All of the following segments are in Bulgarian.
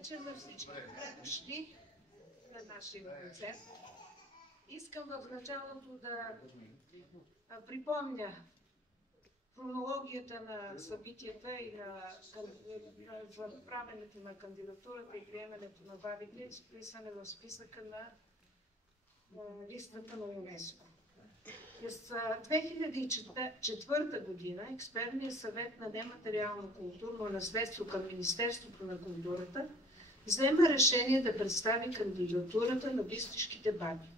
вечер на всички дошли на нашия концерт. Искам в началото да припомня хронологията на събитията и за правенето на кандидатурата и приемането на бабите, изписане в списъка на листата на ЮНЕСКО. През 2004 година Експертният съвет на нематериално културно наследство към Министерството на културата взема решение да представи кандидатурата на Бистришките баби.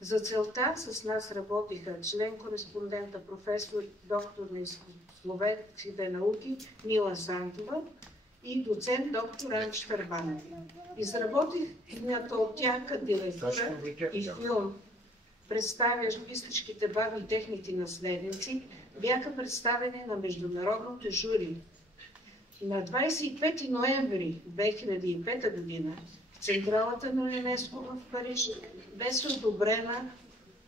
За целта с нас работиха член-кореспондента, професор, доктор на словенските науки Мила Сантова и доцент доктор Анч Фербанов. Изработената от тях кандидатура и филм, представящ Бистришките баби и техните наследници, бяха представени на международното жури. На 25 ноември 2005 година в Централата на ЮНЕСКО в Париж беше одобрена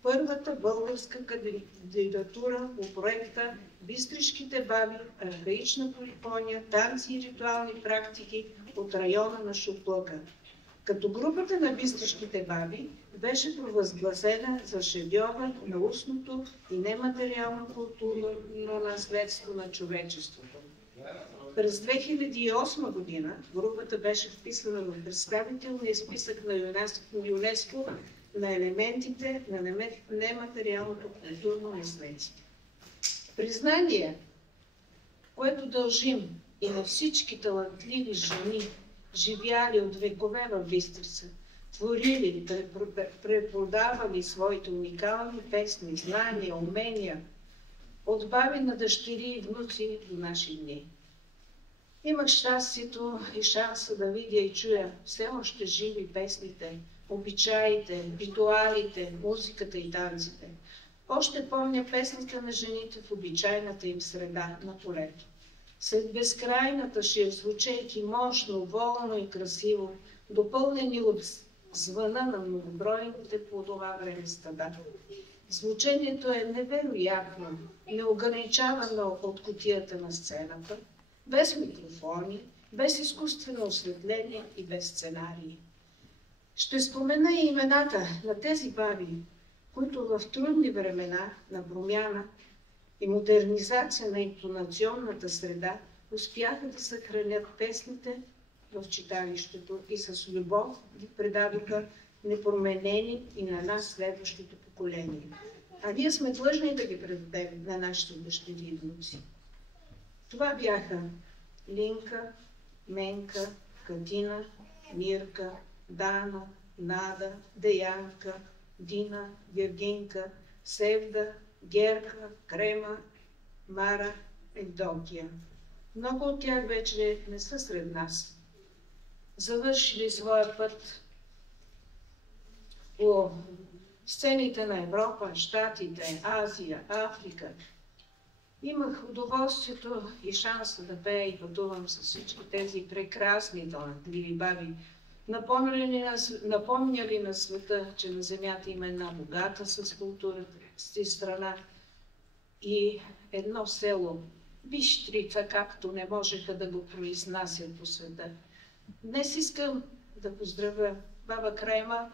първата българска кандидатура по проекта Бистришките баби, архаична полифония, танци и ритуални практики от района на Шуплъка. Като групата на Бистришките баби беше провъзгласена за шедьовър на устното и нематериално културно наследство на човечеството. През 2008 година групата беше вписана в представителния списък на ЮНЕСКО на елементите на нематериалното културно наследство. Признание, което дължим и на всички талантливи жени, живяли от векове в Бистрица, творили, препродавали своите уникални песни, знания, умения, от баби на дъщери и внуци до наши дни. Имах щастието и шанса да видя и чуя все още живи песните, обичаите, ритуалите, музиката и танците. Още помня песните на жените в обичайната им среда на полето. След безкрайната шир, звучейки мощно, волно и красиво, допълнени от звъна на многобройните по това време стада. Звучението е невероятно, неограничавано от кутията на сцената, без микрофони, без изкуствено осветление и без сценарии. Ще спомена и имената на тези баби, които в трудни времена на промяна и модернизация на интонационната среда успяха да съхранят песните в читалището и с любов ги предадоха непроменени и на нас следващото поколение. А ние сме длъжни да ги предадем на нашите дъщери и внуци. Това бяха Линка, Менка, Катина, Мирка, Дана, Нада, Деянка, Дина, Виргинка, Севда, Герка, Крема, Мара, Евдокия. Много от тях вече не са сред нас. Завършили своя път по сцените на Европа, Щатите, Азия, Африка. Имах удоволствието и шанса да пея и пътувам с всички тези прекрасни талантливи баби, напомняли на света, че на земята има една богата с културата си страна и едно село, Бистрица, както не можеха да го произнасят по света. Днес искам да поздравя баба Крема,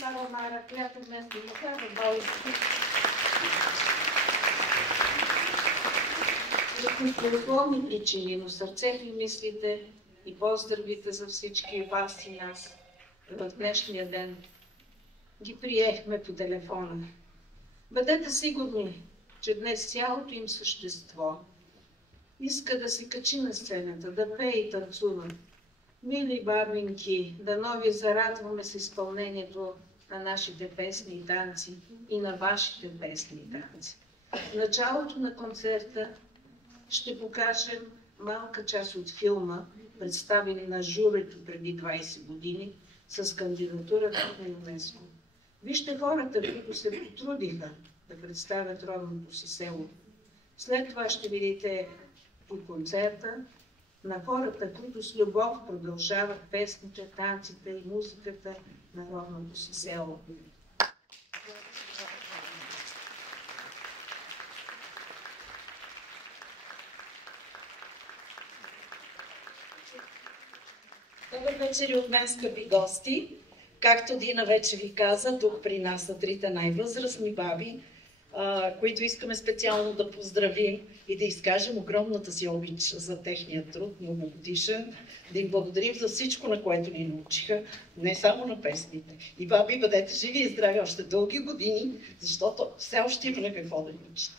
баба Мара, която днес ми казва български. За любовни причини, но сърцето и мислите и поздравите за всички вас и нас в днешния ден ги приехме по телефона. Бъдете сигурни, че днес цялото им същество иска да се качи на сцената, да пее и танцува. Мили бабинки, дано ви зарадваме с изпълнението на нашите песни и танци и на вашите песни и танци. В началото на концерта ще покажем малка част от филма, представени на журито преди 20 години, с кандидатурата на ЮНЕСКО. Вижте хората, които се потрудиха да представят родното си село. След това ще видите и концерта, на хората, които с любов продължават песните, танците и музиката на родното си село. Добър вечер и от мен, скъпи гости. Както Дина вече ви каза, тук при нас са трите най-възрастни баби, които искаме специално да поздравим и да изкажем огромната си обич за техния труд, многогодишен, да им благодарим за всичко, на което ни научиха, не само на песните. И баби, бъдете живи и здрави още дълги години, защото все още има на какво да ни учите.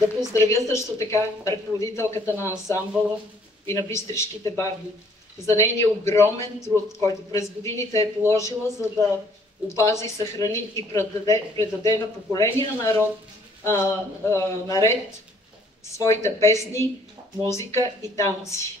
Да поздравя също така ръководителката на ансамбъла и на Бистришките баби за нейния огромен труд, който през годините е положила, за да опази, съхрани и предаде на поколения народ наред своите песни, музика и танци.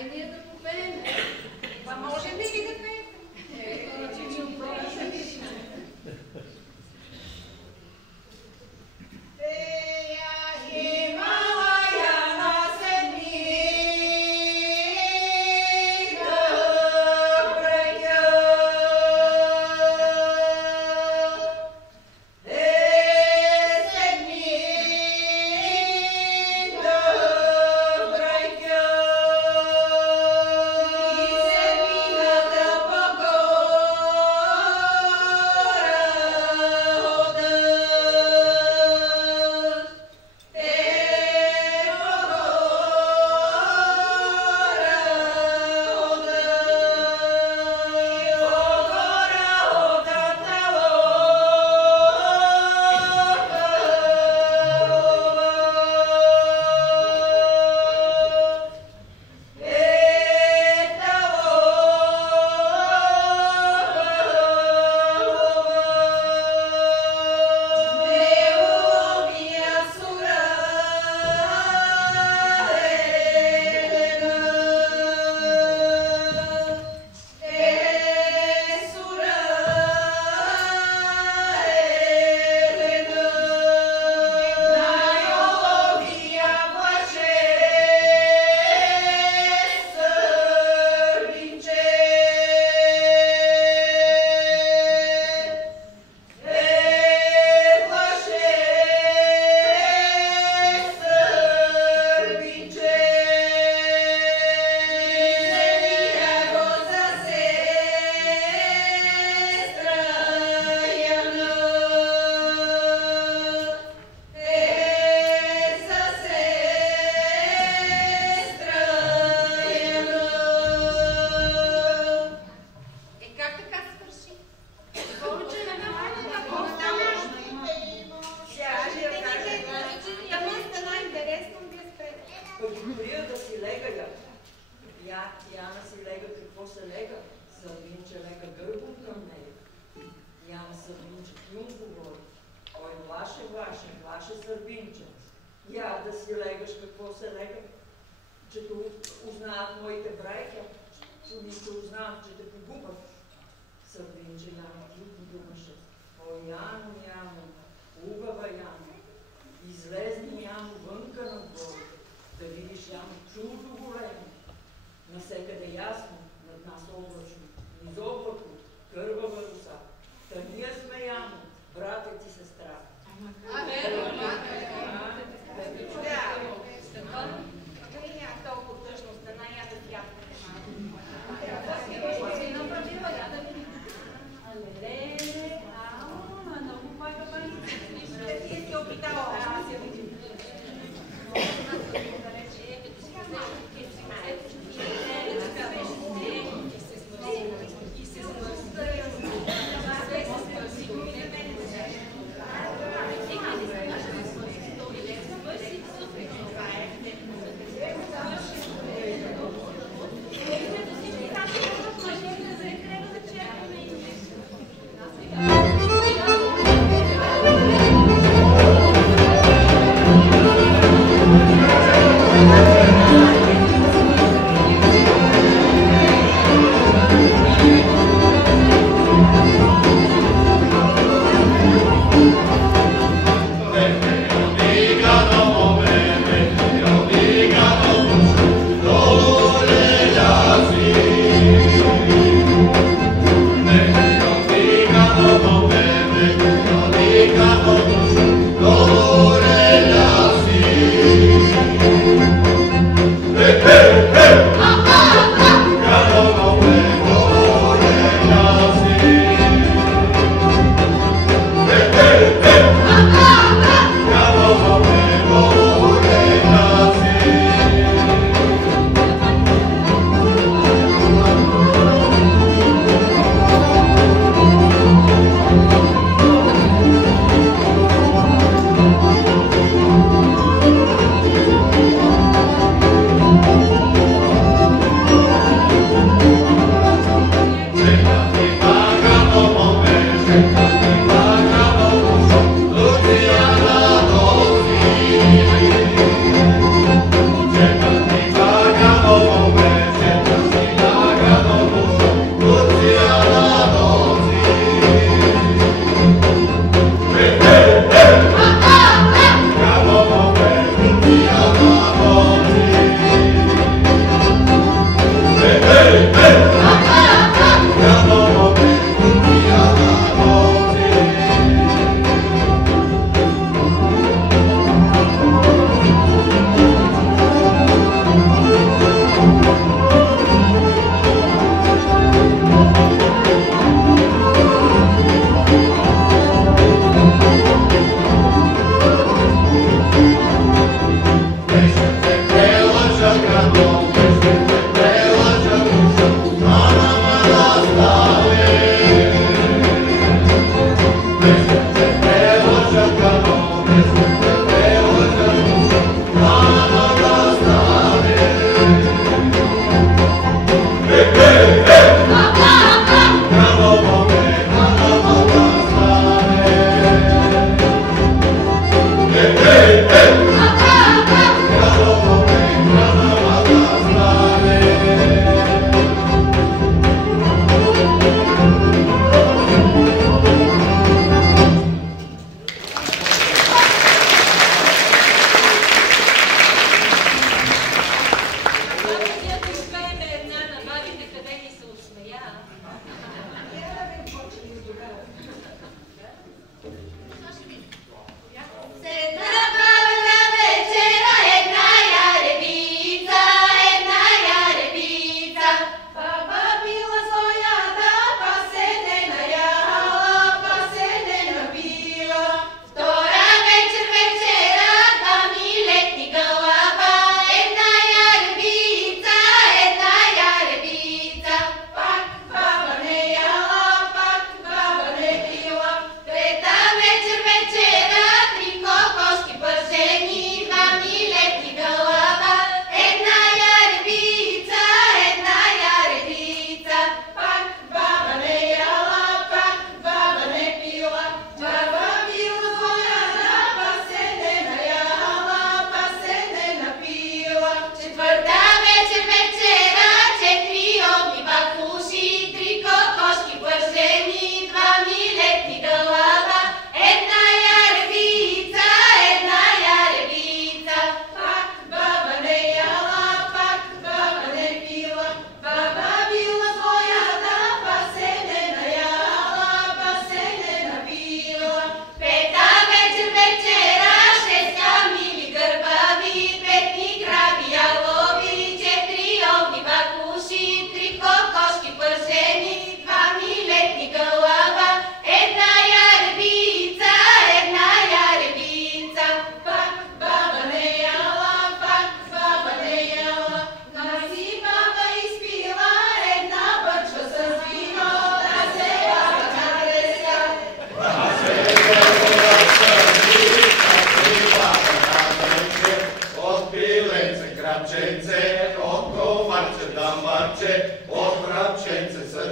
Дай ние да попеем. А можем ли да пеем?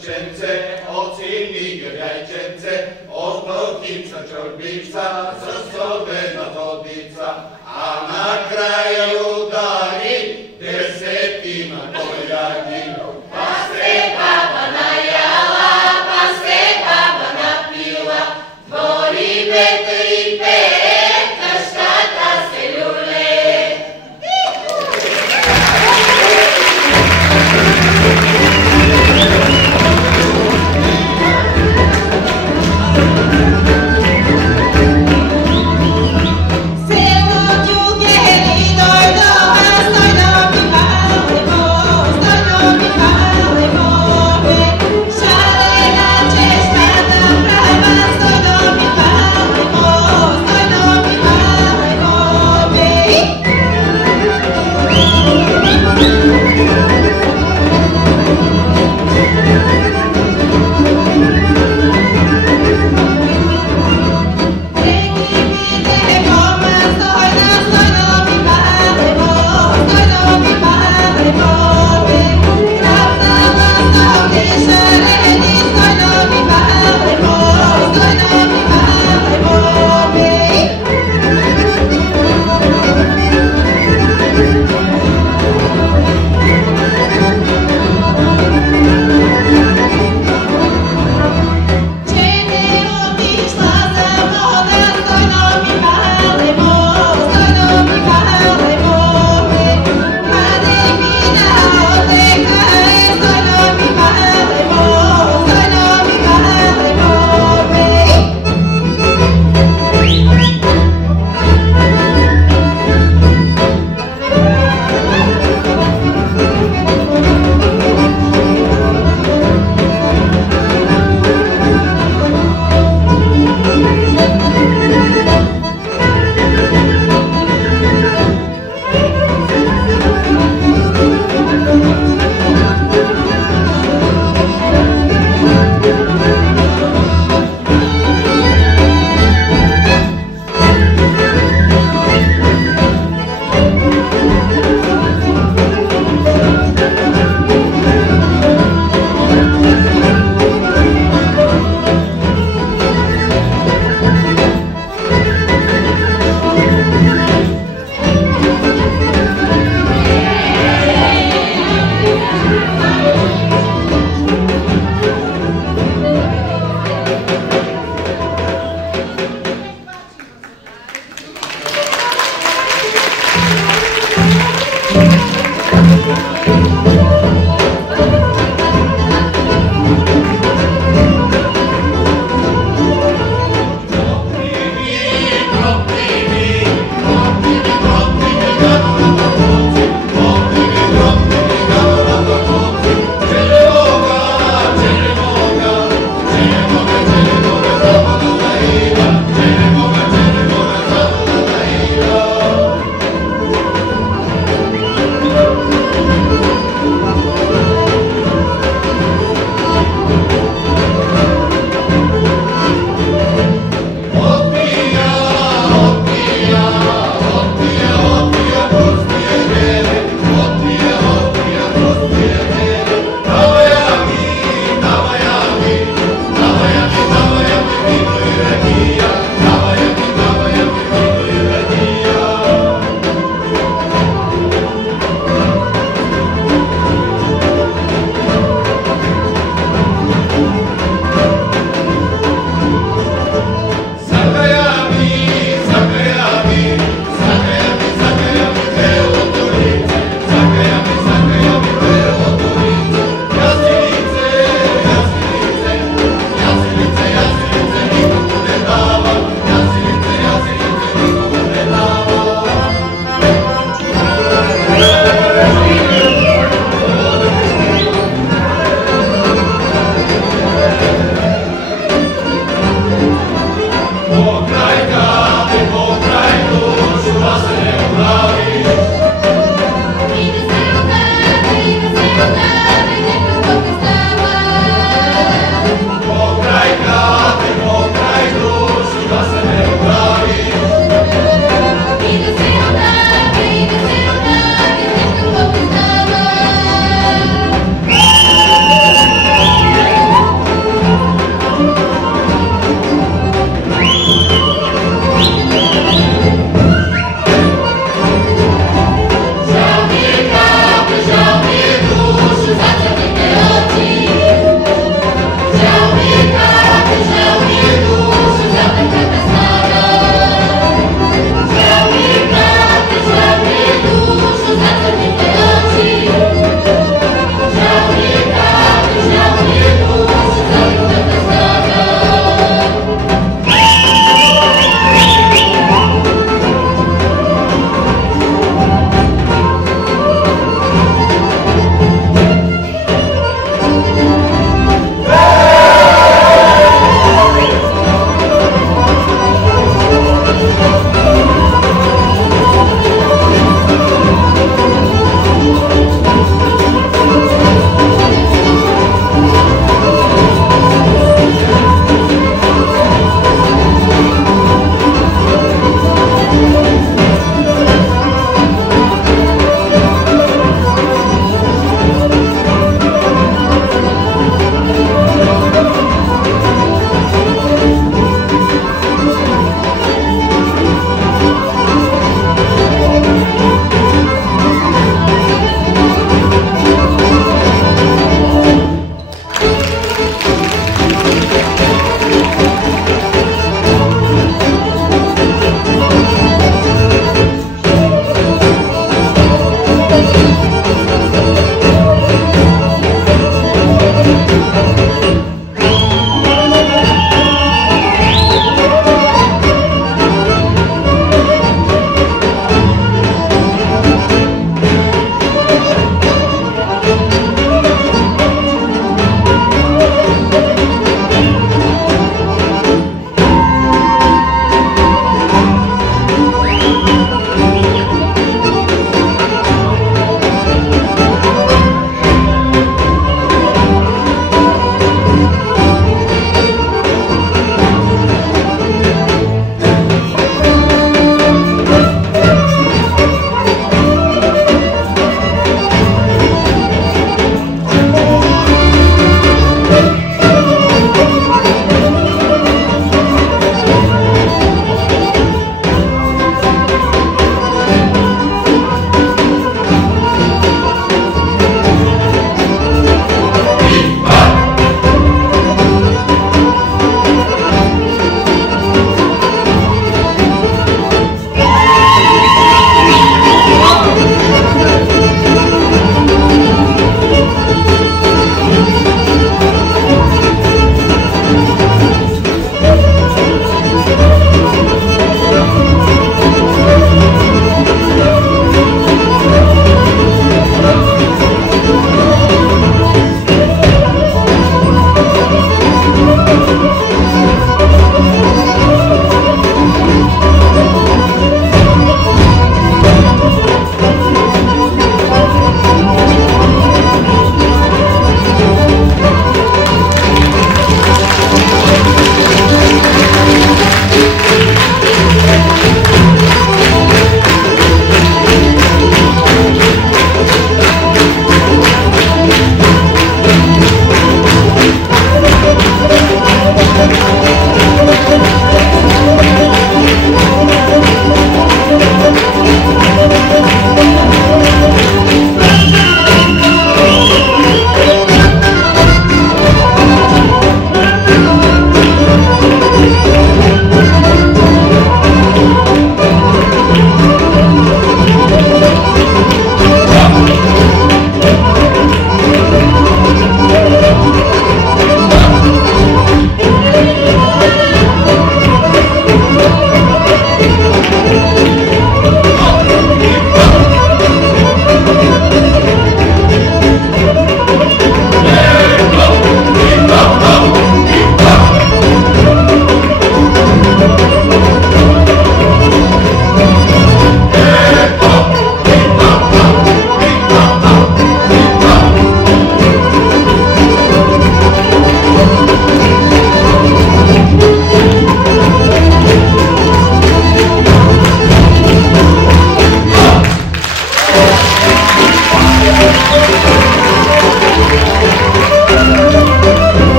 Jajčence, ocimnike jajčence, od protivca čorbica, srcovena vodica, a na kraju dari desetina koljaki. Pa se baba najala, pa se baba napila, dvori vete i peta, štata se ljule.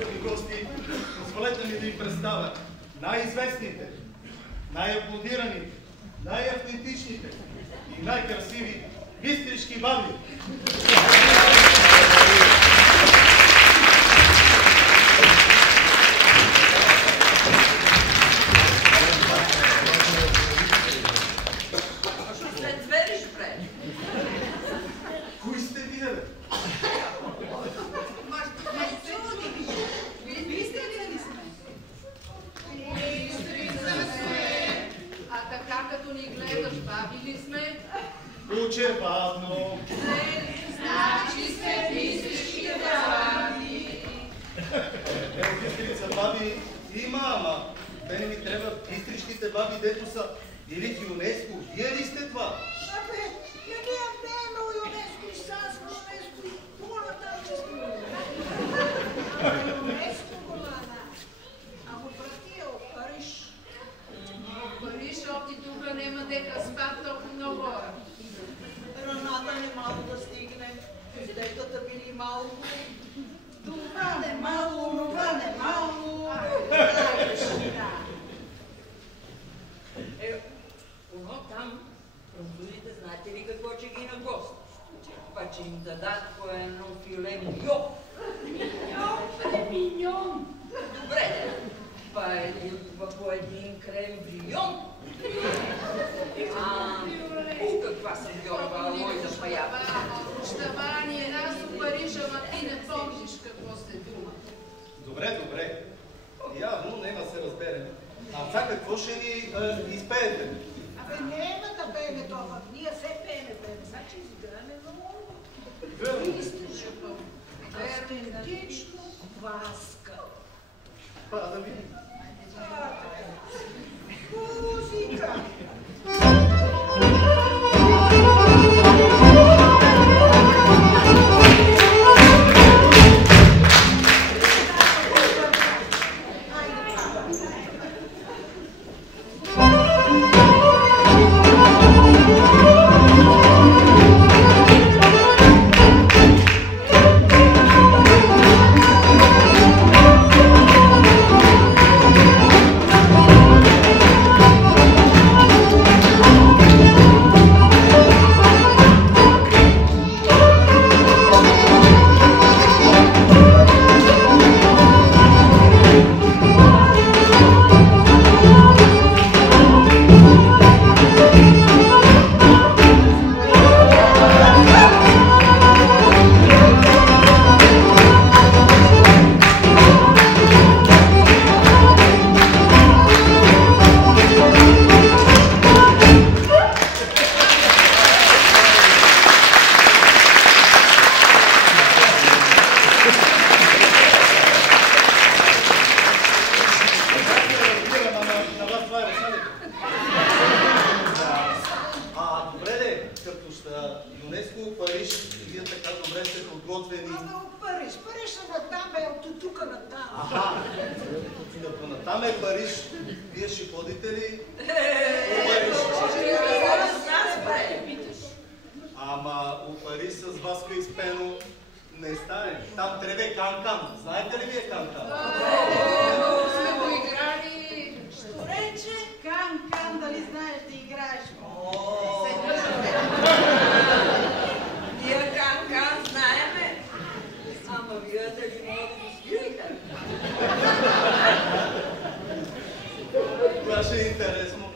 скъпи гости, позволете ми да ви представя най-известните, най-аплодираните, най-автентичните и най-красиви бистришки баби. След звериш, бре. Кои сте вие, бе? А така като ни гледаш, баби ли сме? Очевадно. Значи сте бистришките баби. Бистрица баби има, ама те не ми трябват бистришките баби, дето са или в ЮНЕСКО. Вие ли сте това? Абе, я нямам тема у ЮНЕСКО и САС, ЮНЕСКо и по-нататъчно. ЮНЕСКо голана. Ако прати от Париж. Париж, оти тука нема дека спад толкова много. Раната не малко да стигне. Детата били малко. Това не мало, това не мало. Оно там, французите, знаете ли какво че ги на гост? Па че им дадат по едно филе миньон. Миньон. Добре, па по един крем брильон. Каква съм била, мой да пая. Щавани нас у Париж, ама ти не помниш какво се дума. Добре, добре. Явно нема се разберем. А сега какво ще ни изпеете? Абе, нема да пееме това. Ние се пееме, пееме. Значи изиграме много. Автентично Васка. Па да видим. Музика. ЮНЕСКО, Париж, вие така добре сте подготвени. Ама от Париж. Париж е натам, бе, от тука натам. Аха, като натам е Париж, вие ще ходите ли? Ама у Париж с Васко изпено не стане. Там требе кан-кан. Знаете ли вие кан-кан? Много сме го играли. Що рече кан-кан, дали знаеш да играеш? Ние кан-кан знаеме. Ама вие дали мога да го свирите? Това ще е интересно.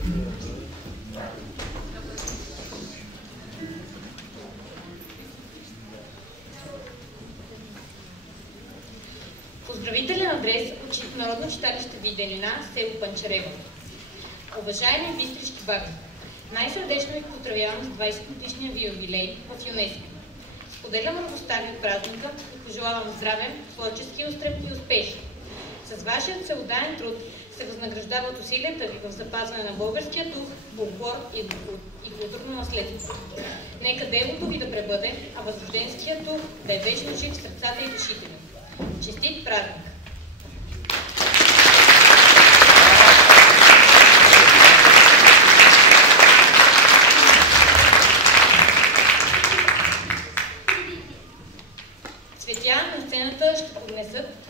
Поздравителен адрес от Народно читалище Виделина, село Панчарево. Уважаеми бистришки баби, най-сърдечно ви поздравявам с 20-годишния ви юбилей в ЮНЕСКО. Споделям радостта ви от празника и пожелавам здраве, творчески устрем и успехи. С вашият всеотдаен труд се възнаграждават усилията ви в запазване на българския дух, фолклор и културно наследство. Нека делото ви да пребъде, а възрожденският дух да е вечно жив в сърцата и душите ви. Честит празник! Цветя на сцената ще поднесат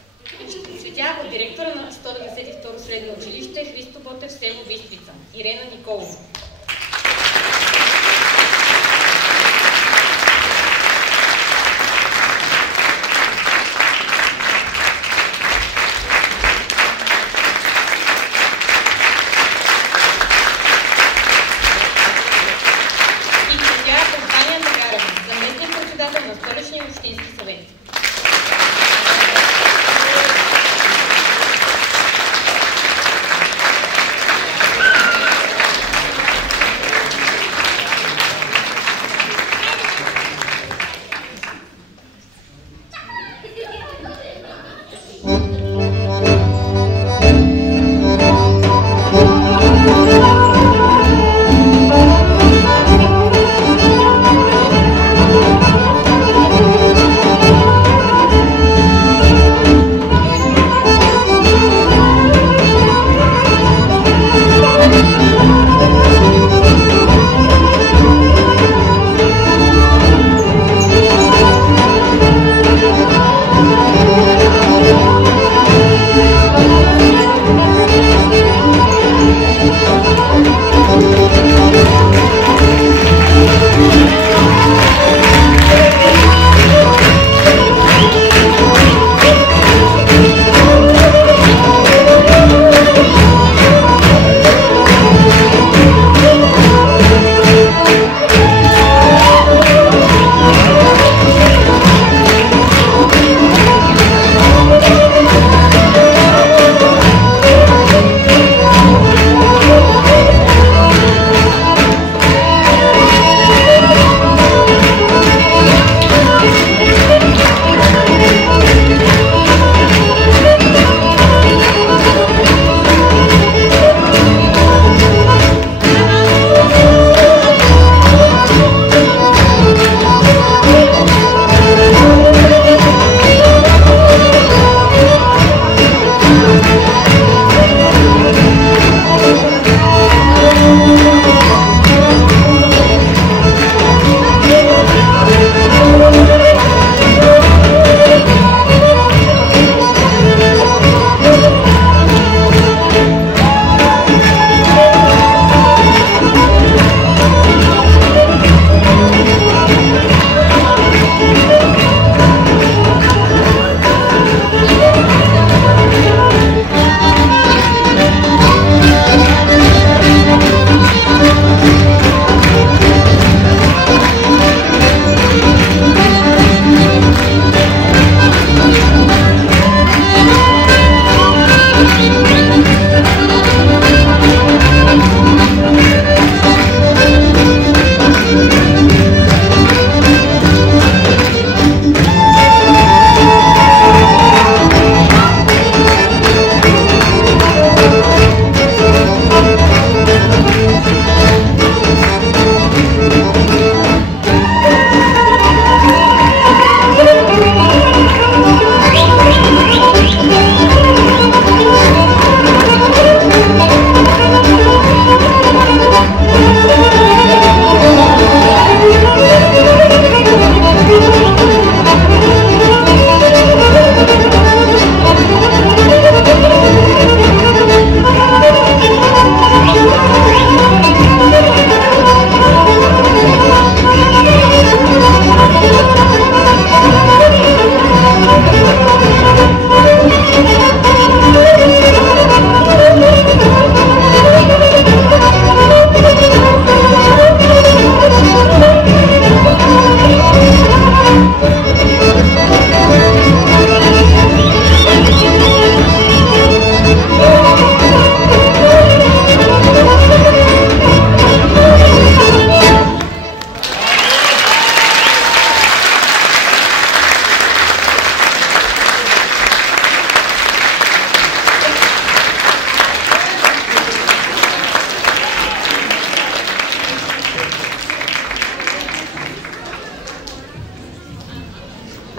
цветя от директора на 192 средно училище Христо Ботев, село Бистрица, Ирена Николова. На Столичния общински съвет.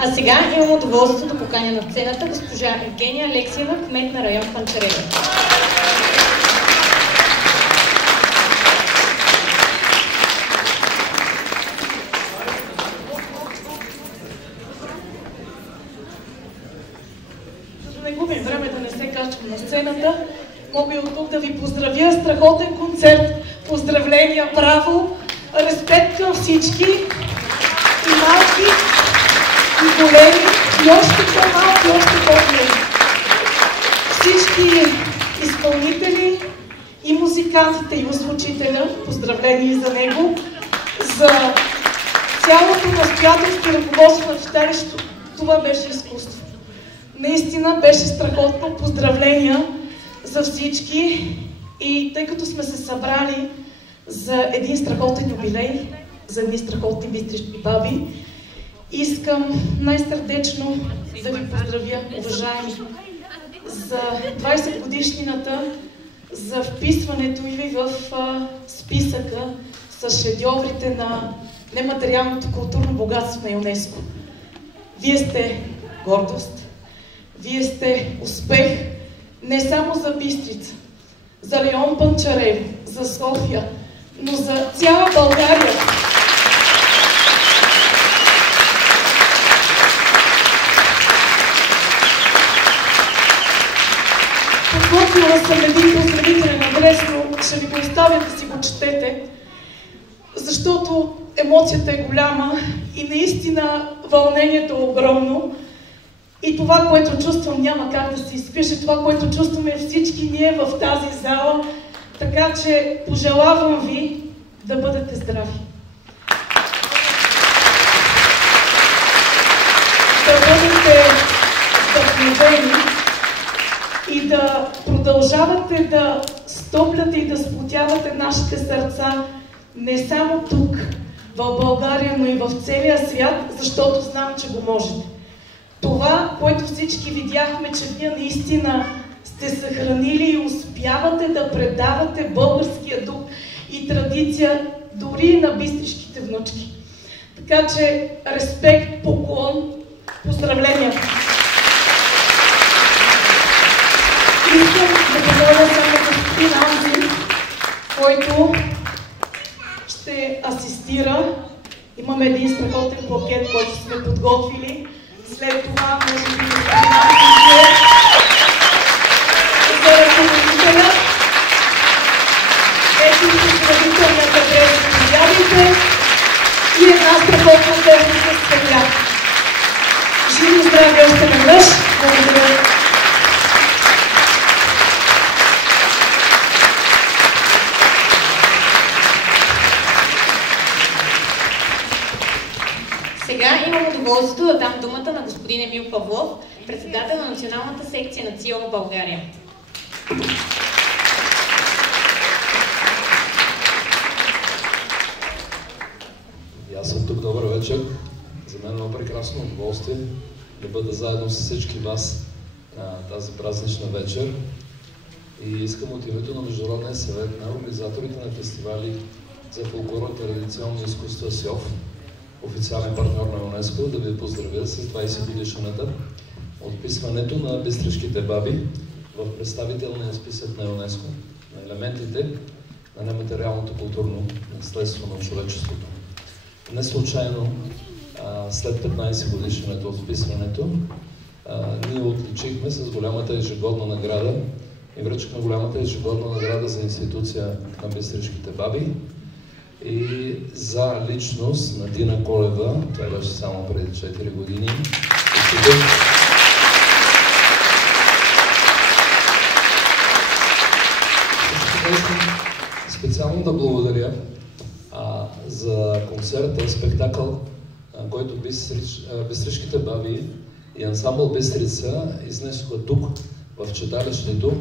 А сега имам удоволствието да поканя на сцената госпожа Евгения Алексиева, кмет на район Панчарево. Не губим време да не се качвам на сцената. Мога и от тук да ви поздравя. Страхотен концерт. Поздравления, браво, респект към всички. И малки, и големи, и още по-малки, и още по-големи. Всички изпълнители, и музикантите, и озвучителя, поздравления за него, за цялото настоятелство и ръководство на читалището. Това беше изкуство. Наистина беше страхотно. Поздравления за всички. И тъй като сме се събрали за един страхотен юбилей, за едни страхотни бистришки баби, искам най-сърдечно да ви поздравя, уважаеми, за 20 годишнината, за вписването ви в списъка с шедьоврите на нематериалното културно богатство на ЮНЕСКО. Вие сте гордост. Вие сте успех не само за Бистрица, за район Панчарево, за София, но за цяла България. Подготвила съм един поздравителен адрес, но ще ви го оставя да си го четете, защото емоцията е голяма и наистина вълнението е огромно. И това, което чувствам, няма как да се изпише. Това, което чувстваме всички ние в тази зала. Така че пожелавам ви да бъдете здрави. Да бъдете вдъхновени и да продължавате да стопляте и да сплотявате нашите сърца не само тук, в България, но и в целия свят, защото знам, че го можете. Това, което всички видяхме, че вие наистина сте съхранили и успявате да предавате българския дух и традиция дори на бистришките внучки. Така че респект, поклон, поздравления! Искам да помоля само господин Анзи, който ще асистира. Имаме един страхотен плакет, който сме подготвили. След това може би господин Анзи за ръководителя. Ето и поздравителният адрес, заповядайте, и една страхотна тезница с цветя. Живи здраве още веднъж. Благодаря. Сега имам удоволствието да дам думата на господин Емил Павлов, председател на националната секция на ЦИО в България. И аз съм тук. Добър вечер. За мен е много прекрасно удоволствие да бъда заедно с всички вас на тази празнична вечер. И искам от името на Международния съвет на организаторите на фестивали за фолклорно традиционно изкуство СИОФ, официален партньор на ЮНЕСКО, да ви поздравя с 20 годишната от вписването на бистришките баби в представителния списък на ЮНЕСКО на елементите на нематериалното културно наследство на човечеството. Не случайно, след 15 годишната от вписването, ние отличихме с голямата ежегодна награда и връчихме голямата ежегодна награда за институция на бистришките баби и за личност на Дина Колева. Това беше само преди 4 години. Специално да благодаря за концерта, спектакъл, който бистришките баби и ансамбъл Бистрица изнесоха тук, в читалището,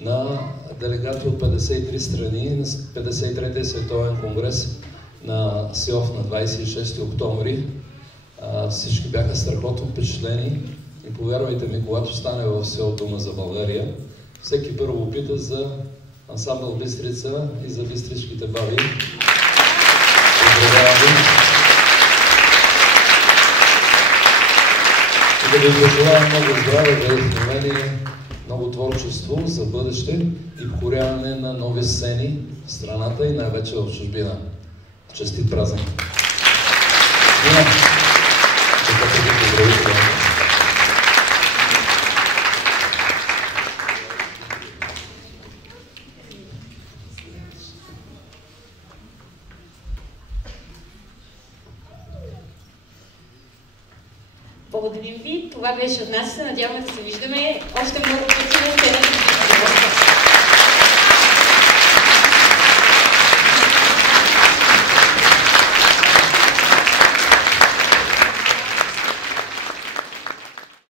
на делегати от 53 страни на 53-я световен конгрес на СИОФ на 26 октомври. Всички бяха страхотно впечатлени и повярвайте ми, когато стане в село дума за България, всеки първо пита за ансамбъл Бистрица и за бистришките баби. Поздравявам ви! Да ви пожелая много здраве, вдъхновение, много творчество за бъдеще и покоряване на нови сцени в страната и най-вече в чужбина. Честит празник! Благодарим ви. Това беше от нас. Се надяваме да се виждаме още много пъти на сцената.